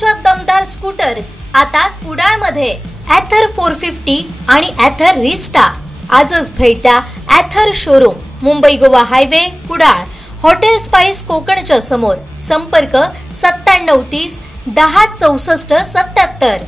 ॲथरच्या दमदार स्कूटर्स आता कुडाळमध्ये ॲथर 450 आणि ॲथर रिस्टा। आजच भेट द्या Ather showroom, Mumbai Goa highway, Kudal, hotel spice कोकणच्या समोर। संपर्क 9730 10 64 77।